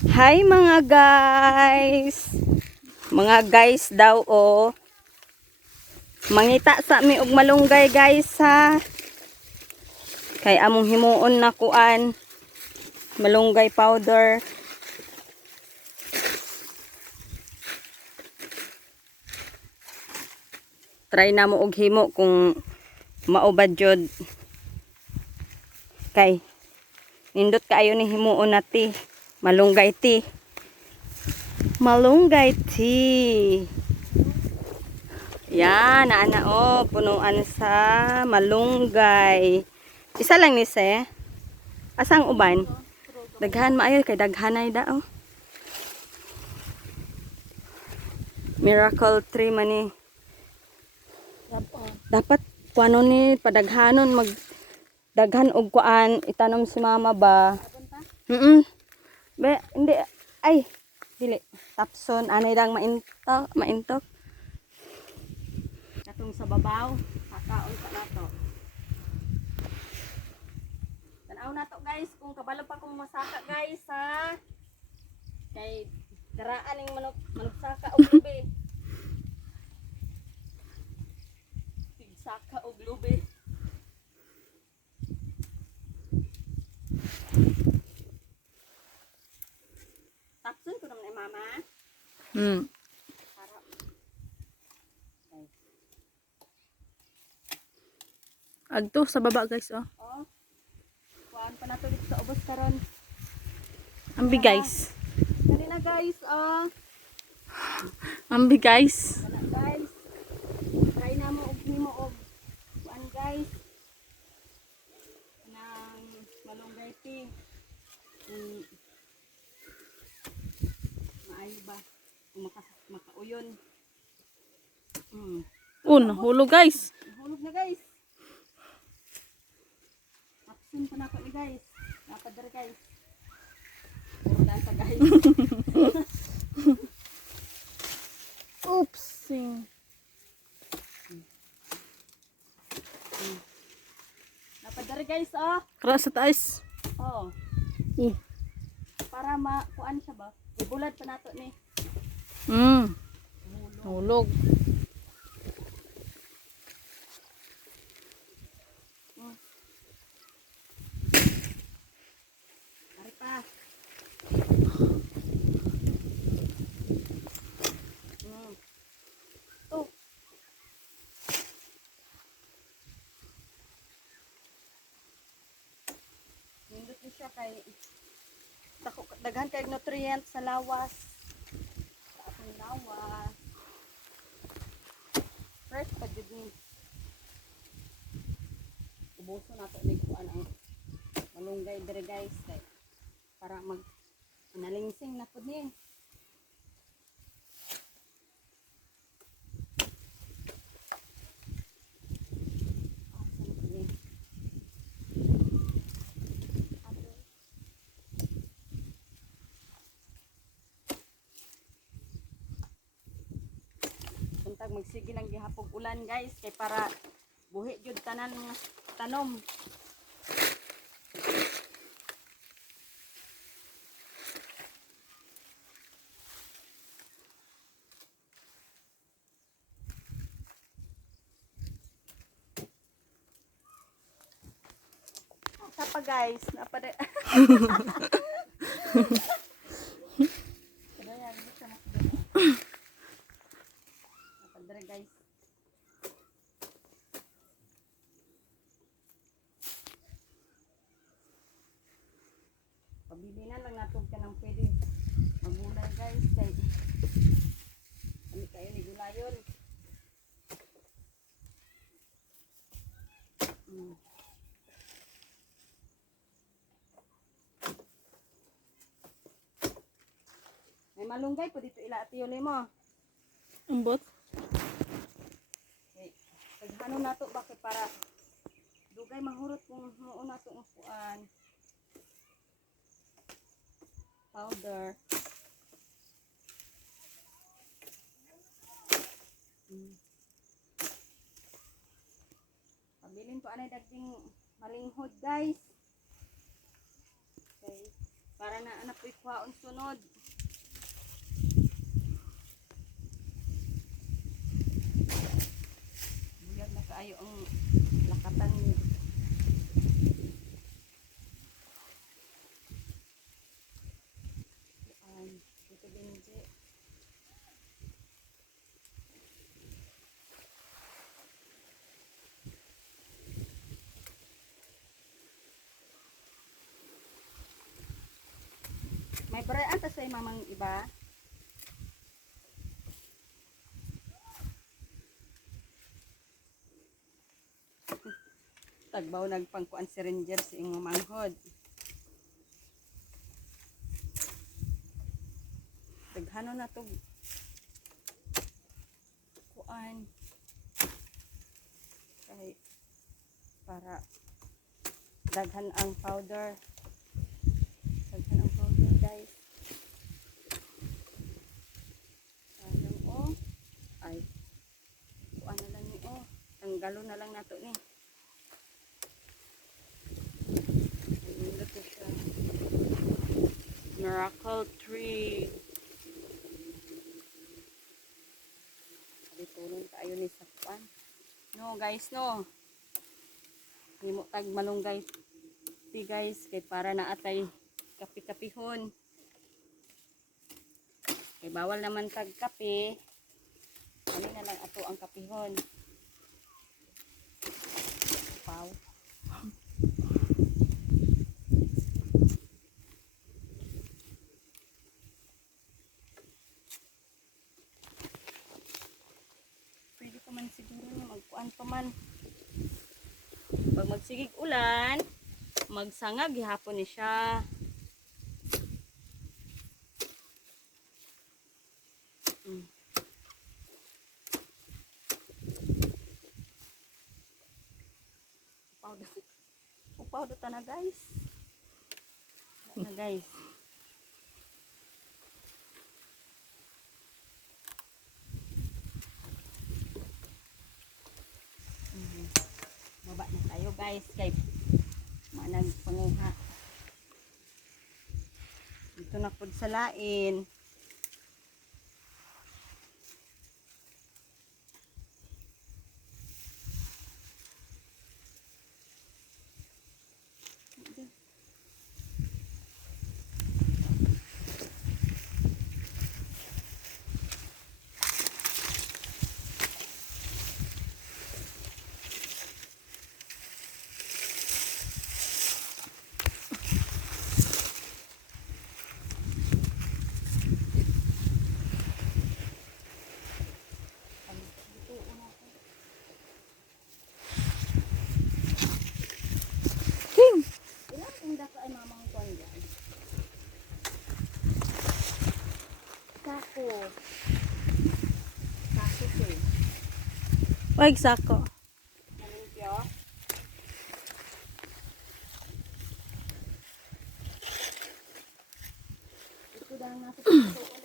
Hi mga guys. Mga guys daw oh. Mangita sa mi og malunggay guys ha. Kay among himuon na kuan malunggay powder. Try na mo og himo kung maubad jud. Kay nindot kaayo ni himuon na ti. Malunggay ti. Malunggay tea. Yan, ana oh, punuan sa malunggay. Isa lang ni se. Asang uban? Daghan maayo kay daghanay daw. Miracle tree man ni. Dapat kuano ni padaghanon mag daghan og kuan itanom si mama ba. Be, hindi ay dili tapson anay dang maintok. Katong sa babaw, kakaon pa nato. Tanaw na to guys, kung kabalo pa kong masaka guys ha. Kay daraan ning manok saka og lubi. Saka og lubi. Tapson ko naman mama. Agto sa baba guys oh. Oh. Kuan pa nato dito sa ubos karon. Ambi guys. Dali na guys, oh. Ambi guys. Wala guys. Try na mo og himo og kuan guys. Nang malunggay tea. Maayo ba? Kung makauyon. Hulog guys. Hulog na guys. Tapsin pa na ni guys. Napadar guys. Wala pa guys. Oops. Napadar guys, oh. Kara sa taas. Oh. Para makuan siya ba? Ibulad pa nato ni. Hulog. Ari pa. Oh. Nindot ni siya kay daghan kay nutrient sa lawas. Sa atong lawas. Fresh pa jud ni. Ubuso nato ni kuan ang malunggay dire guys kay para mag nalingsing na pud ni. Puntag magsige lang gihapog ulan guys kay para buhi jud tanan tanom. Sapa guys, napade. Napadre guys. Pabilinan lang nato ka nang pwede magulay guys kay kami kayo ni gulayon. May malunggay po dito ilatiyo nimo. Ambot. Okay. Paghano nato bakit para dugay mahurot kung muon nato ang kuan. Powder. Pabilin ko anay daging malinghod guys. Okay. Para na anak ko'y kwaon sunod. Buyag na kaayo ang lakatan niyo. Dito Benji. May bare ata sa mamang iba. Tagbaw nagpangkuan si Ranger si ing mamanghod. Daghano na to kuan kahit para daghan ang powder. Daghan ang powder guys. Sayang oh. Ay. Kuan na lang ni oh. Tanggalon na lang nato ni. Look at siya. Miracle tree. Tulong tayo ni sakpan. No guys, no. Himo tag malunggay. Ti guys, kay para na atay kapi-kapihon. Kay bawal naman tag kape. Ano na lang ato ang kapihon. Wow. Pwede pa man siguro na magkuan pa man. Pag magsigig ulan, magsangag gihapon ni siya. Upaw do na guys. Na guys. Baba na tayo guys kay manag panguha. Dito na pud sa lain. Ilang inda ka ay mamang kuan dyan? Sako. Sako ko eh. Wag sako. Nalimpyo. Ito lang nasa pagkukuan.